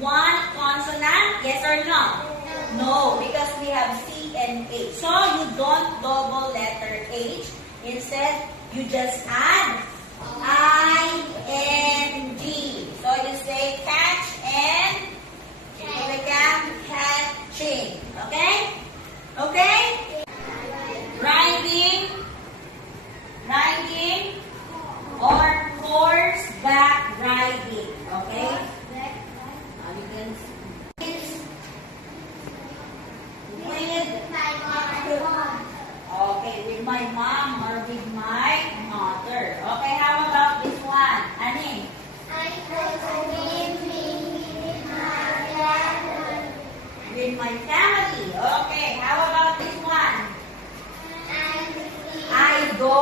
One consonant, yes or no? No, because we have C and H. So you don't double letter H. Instead, you just add I-N-G. So you say catch and it becomes catching. Okay? Okay? Riding or horseback riding. Okay? With my mom or with my mother. Okay, how about this one? Ani? I go swimming with my dad. With my family. Okay, how about this one? I go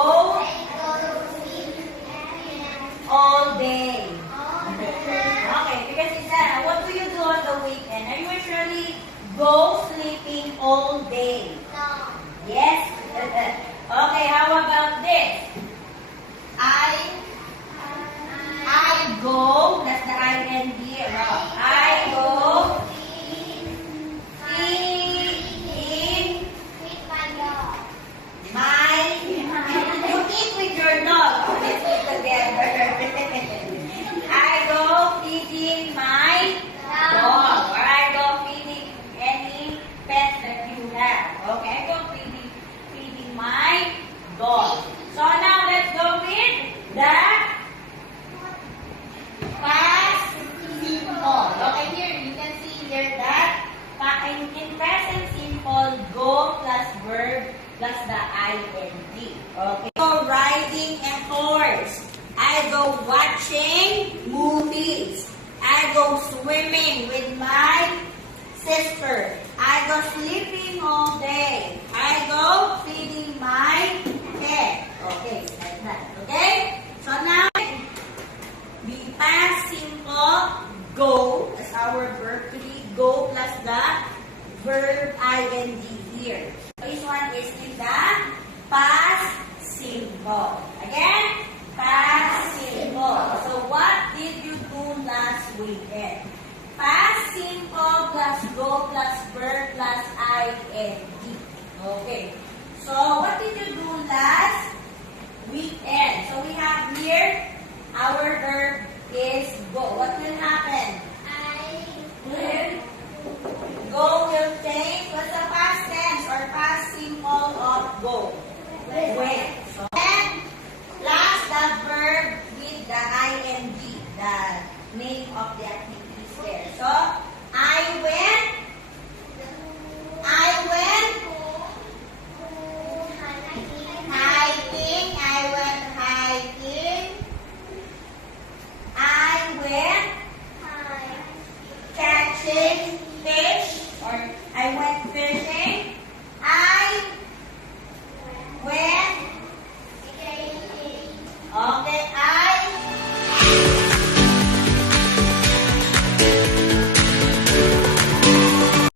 swimming all day. all the time. Okay, because it's what do you do on the weekend? Are you usually go sleeping all day? No. Yes. Okay, how about this? I go, that's the I-N-D, I go eating With my dog. you eat with your dog. Let's eat together. I go feeding my dog. Or I go feeding any pet that you have. Okay, I go feeding my dog. So now let's go with the past simple. Okay, here you can see here that in present simple, go plus verb plus the ing. Okay. So riding a horse. I go watching movies. I go swimming with my sister. I go sleeping all day. I go feeding my pet. Okay, like that. Okay? So now, the past simple, go, as our verb to be, go plus the verb ing here. This one is in the past simple. Again, past simple. So what did you do last weekend? Past simple plus go plus verb plus ing. Okay. So, what did you do last weekend? So, we have here, our verb is go. What will happen? Go will change. What's the past tense or past